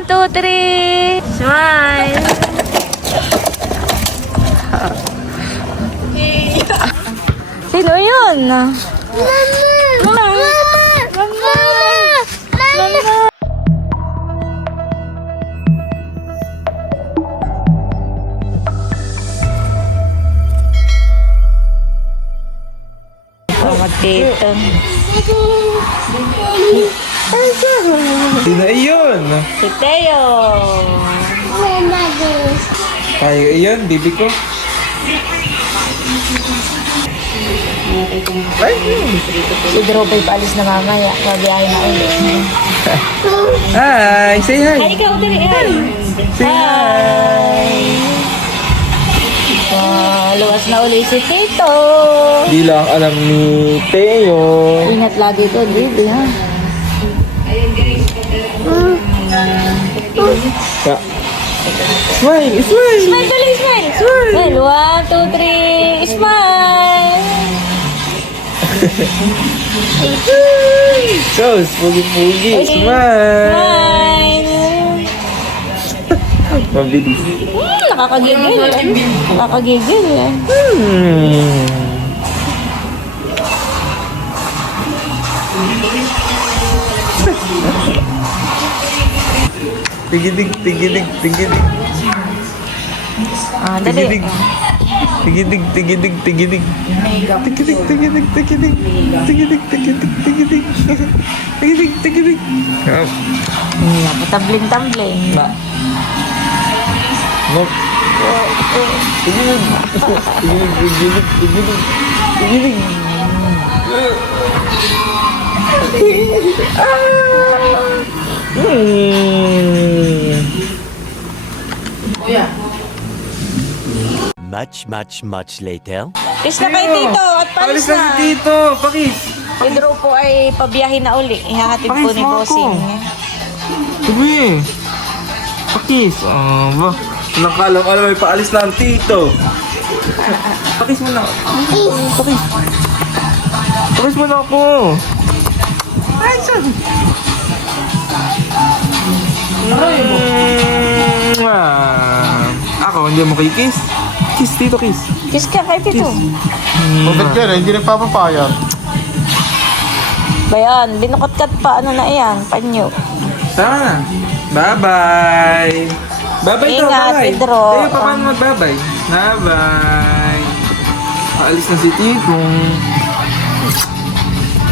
1, 2, 3. Smile. Sino yun? Mama! Mama! Tito. Sino iyon? Si Teo. Tayo iyon, bibi ko. Ay, Si Drew pa'y paalis na mamaya. Mabiyahe na ulit. hi, say hi. Ay, ikaw dali. Hi. Say hi. Luwas na uli si Tito. Di lang alam ni Teo. Ingat lagi doon, baby, ha? Ka. Smile, smile. Smile, dali, smile. Smile. 1, 2, 3. Smile. Sos, pugi-pugi. Smile. Smile. Mabilis. Nakakagigil. Nakakagigil. Tigidig, tigidig, tigidig. Ah, dali. Tigidig. Tigidig, tigidig, tigidig. Tigidig, tigidig, tigidig. Tigidig, tigidig, tigidig. Tigidig, tigidig. Patambling-tambling. Na. No. Tigidig. Tigidig, tigidig, tigidig. Tigidig. Much later. Kiss na kay Tito at palis Palis na si na. Tito. Pakis. Si Drew po ay pabiyahin na uli. Ihahatid po Pakis ni mo ako. Bossing. Sabi. Pakis. Ba? Alam may paalis na ang Tito. Pakis mo na. Pakis. Pakis mo na ako. Ay, saan? Ako, hindi mo kay kiss. Kiss, Tito, kiss. Kiss ka kay Tito. Bakit yan? Hindi nagpapapayag. Bayan, binukot-kat pa. Ano na yan? Panyo. Tama na. Bye-bye. Bye-bye daw, Ingat, bye. Pedro. Tayo pa paano mag-bye-bye? Bye-bye. Paalis na si Tito.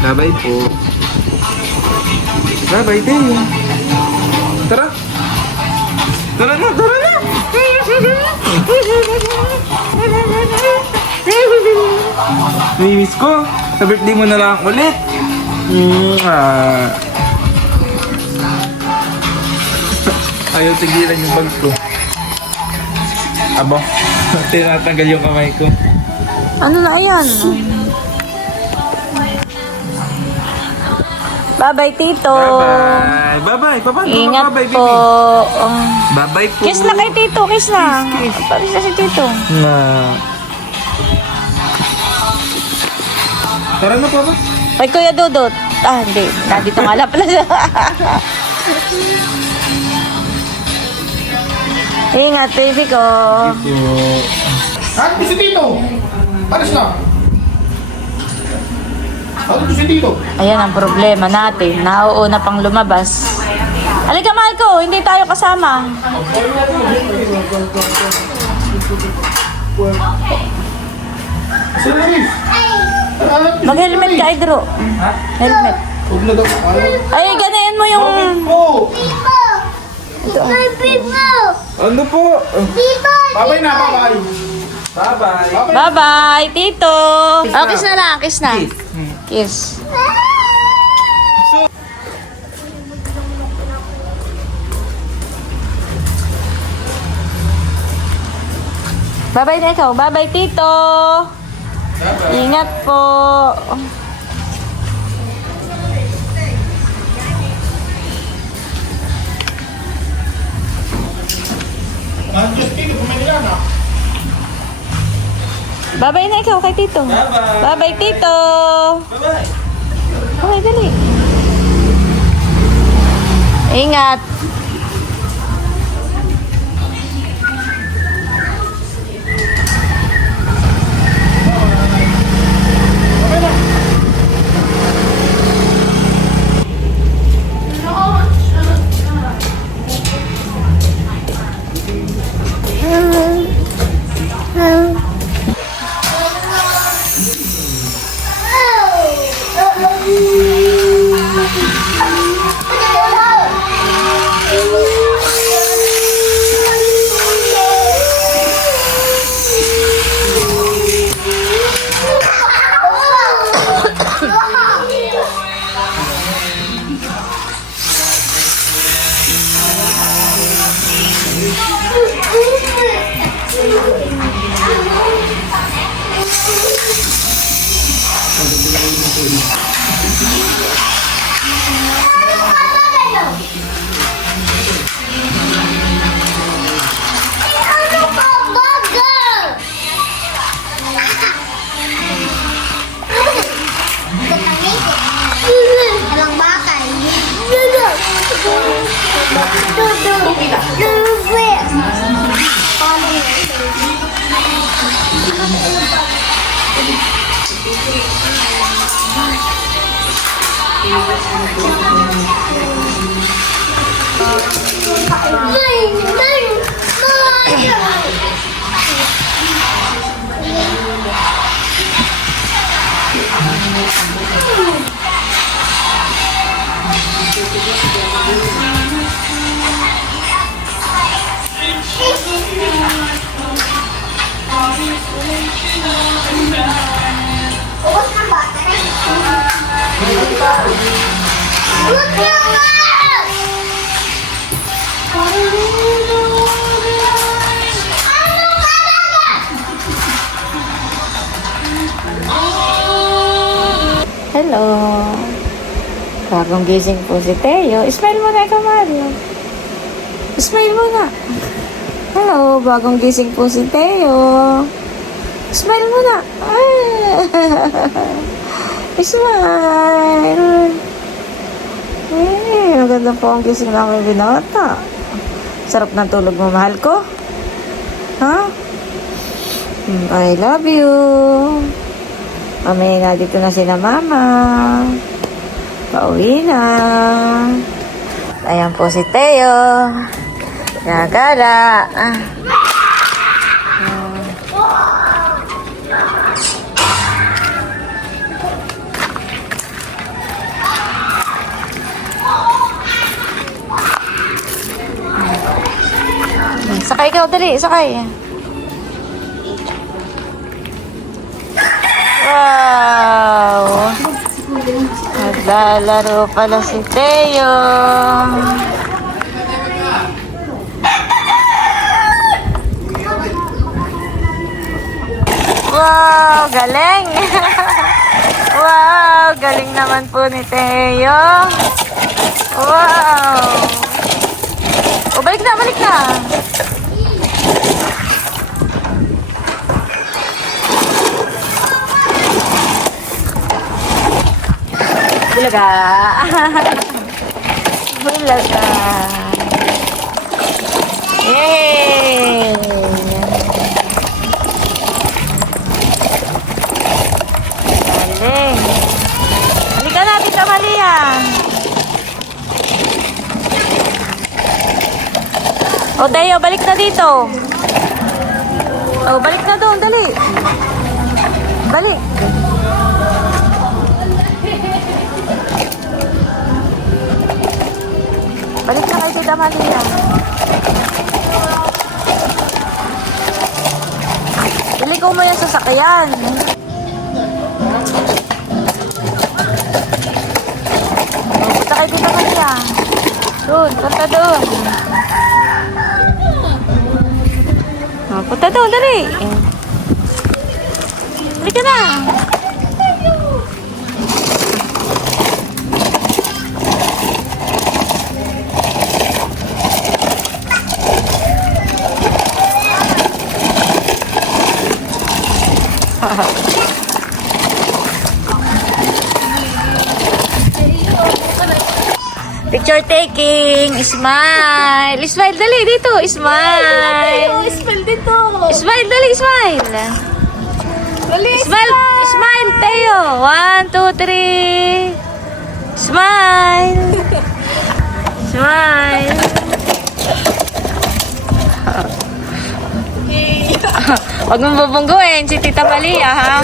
Bye-bye po. Bye-bye, Tayo. Tara. Tara na, tara na. Miss ko. Sa birthday mo na lang ulit. Ayaw tigilan yung bag ko. Abo, tinatanggal yung kamay ko. Ano na yan? Bye-bye, Tito. Bye-bye. Bye-bye. Paano Ingat bye-bye, po. baby? Bye-bye po. Kiss na kay Tito. Kiss na. Kiss, kiss. Palis na si Tito. Na. Tara na pa ba? Kay Kuya Dudut. Ah, hindi. Nandito nga lang pala siya. Ingat, baby ko. Ano si Tito? Alis na. Ano si Tito? Ayan ang problema natin. Nauuna pang lumabas. Halika, mahal ko. Hindi tayo kasama. Sino Luis? Mag-helmet ka, Idro. Helmet. Huwag na daw. Ay, ganayan mo yung... Oh! Ano po? Babay na, babay. Bye-bye. Bye-bye, Tito. Oh, kiss na lang. Kiss na. Kiss. Bye-bye na ikaw. Bye-bye, Tito. Ingat po. Manchester Tito, kumain na. Bye-bye na ikaw kay Tito. Bye-bye. Bye-bye, Tito. Bye-bye. Okay, dali. Ingat. Hello. Bagong gising po si Teo. Smile mo na ikaw, Mario. Smile mo na. Hello, bagong gising po si Teo. Smile mo na. Smile. Maganda po ang gising namin binata. Sarap ng tulog mo, mahal ko. Ha? I love you. Mamaya na dito na sila mama. Pauwi na. Ayan po si Teo. Gagala. Sakay ikaw, dali. Sakay. Wow! Naglalaro pala si Teo. Wow! Galing! Wow! Galing naman po ni Teo. Wow! O, balik na, balik na. Bulaga. Bulaga. Yay! Galing. Halika na, Tita Malia. O, Teo, balik na dito. O, balik na doon, dali. Balik. Balik na kay Tita Malia. Iliko mo yung sasakyan. Punta kay Tita Malia. Doon, punta doon. Punta doon, dali. Balik ka na. Picture taking. Smile. Smile, dali dito. Smile. Smile dito. Smile, dali. Smile. Dali, Smile. Smile, Teo. 1, 2, 3. Smile. Smile. Huwag mong bubungguin si Tita Malia, ha?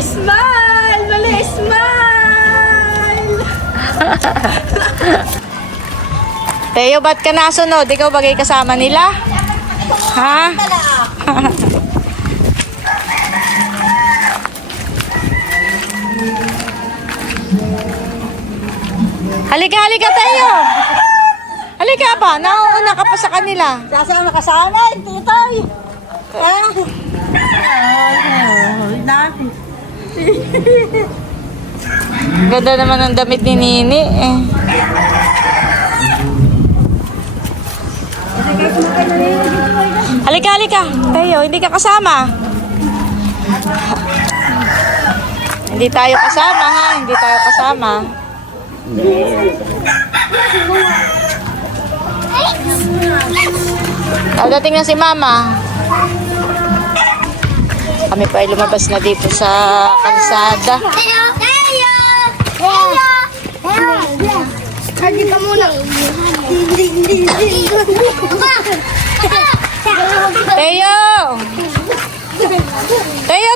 Smile! Mali, smile! Teo, ba't ka nasunod? Ikaw bagay kasama nila? Ha? Halika, halika, Teo! Halika ba? Nauuna ka pa sa kanila. Kasama, tutay! Ganda naman ang damit ni Nini eh. Halika, halika. Teo, hindi ka kasama. Hindi tayo kasama, ha? Hindi tayo kasama. Dating na si Mama. Kami pa ay lumabas na dito sa kalsada. Hadi ka muna. Teo!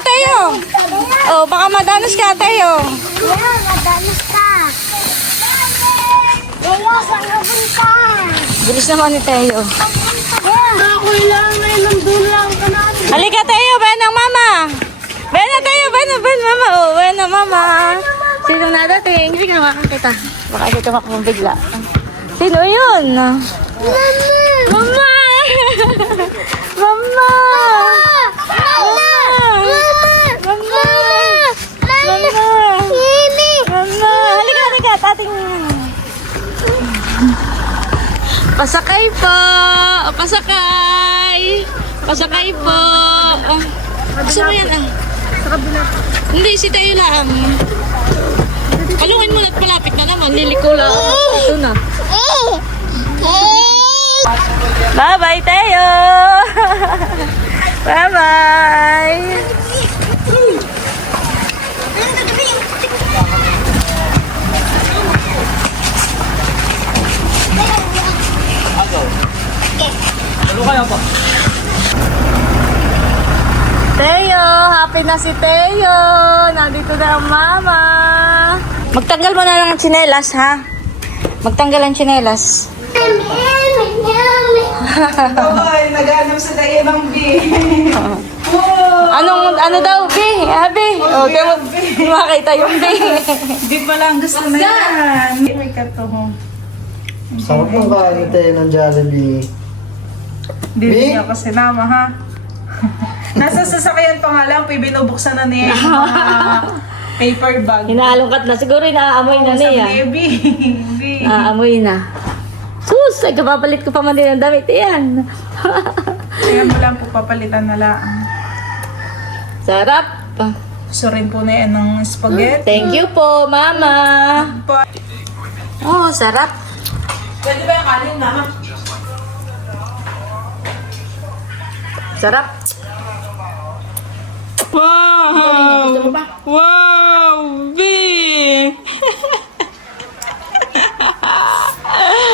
Teo! Oh, baka madanas ka, Teo. Madalas ka. Saan ka punta? Bilis naman ni Teo. Ako lang ay nandun ka natin. Halika, Teo. Bayan ng mama. Bayan na, Teo. Bayan mama. Oh, bayan na, mama. Sinong nadating? Hindi ka makakita. Baka ito tumakbong bigla. Sino yun? Mama! Mama! Mama! Mama! Mama! Halika. Tating. Pasakay po! Pasakay po! Gusto mo yan ah? Sa kabila. Hindi, si Tayo lang. Kalungin mo at malapit na naman. Liliko lang. Ito na. Bye-bye, Tayo! Bye-bye! Teo, happy na si Teo. Nandito na ang mama. Magtanggal mo na lang ang tsinelas, ha? Magtanggal ang tsinelas. Oy, nag-anong sa tayo ng B. Ano daw, B? Abi? O, di makita yung B. Di pa lang gusto na yan. May katuho. Sarap ng kain tayo ng Jollibee. Hindi niya ako sinama, ha? Nasa sasakyan pa nga lang, binubuksan na niya yung mga paper bag. Hinaalungkat na. Siguro inaamoy na niya. Baby. Aamoy na. Sus, ay kapapalit ko pa man din ang damit. Yan. Kaya mo lang po papalitan na lang. Sarap. Gusto rin po na yan ng spaghetti. Thank you po, mama. Oh, sarap. Pwede ba yung kanin, mama? Sarap. Wow! Gusto mo ba? Wow! B!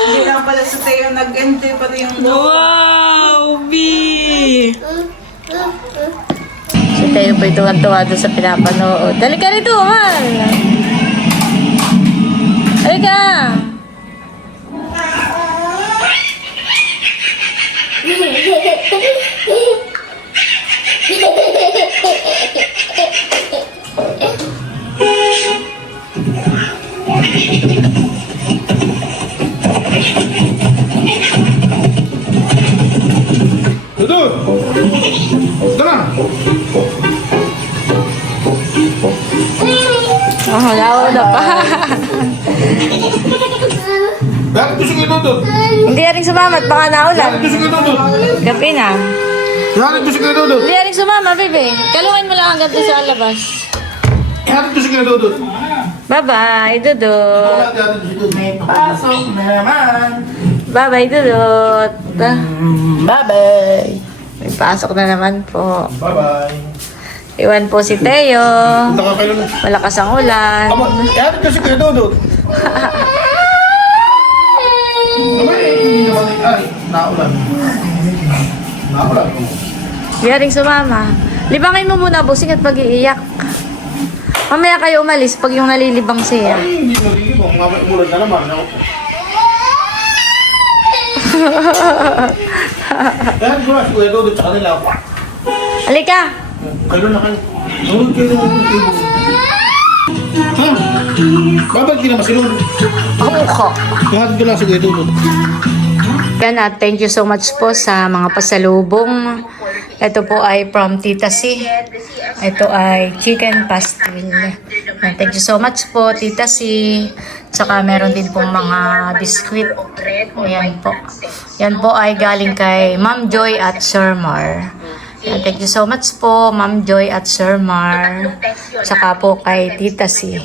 Hindi lang pala sa tayo nag-ente pati yung Wow! B! Si Tayo po'y tuwan-tuwa doon sa pinapanood. Halika rito, man. Halika. Dudut! Dalam! Oh, nauna pa. Bakit gusto kayo Dudut? Hindi rin sumamat, baka naulan. Bakit gusto kayo Dudut? Gabi na. Bakit gusto kayo Dudut? Hindi rin sumama, bebe. Kalungin mo lang hanggang doon sa labas. Bakit gusto kayo Dudut? Bye-bye, Dudut. May pasok na naman. Bye-bye, Dudut. Bye-bye. May pasok na naman po. Bye-bye. Iwan po si Teo. Punta ka kayo na. Malakas ang ulan. Bakit gusto kayo Dudut? Abay, hindi naman. Ay, naulan. Naulan. Hindi rin sumama. Libangin mo muna, busing at pag-iiyak. Mamaya kayo umalis pag yung nalilibang siya. Ay, hindi nalilibang. Mamay umulan na naman. Ako po. Kaya ko na si Kuya Dudut sa kanila. Halika. Kayo na kayo. Nulog kayo na kayo. Ha? Babag ka na masinod. Ako ko. Lahat ko lang si Kuya Dudut. Yan at thank you so much po sa mga pasalubong. Ito po ay from Tita C. Ito ay chicken pastel. And thank you so much po, Tita C. Tsaka meron din pong mga biscuit. Ayan po. Yan po ay galing kay Ma'am Joy at Sir Mar. And thank you so much po, Ma'am Joy at Sir Mar. Tsaka po kay Tita C.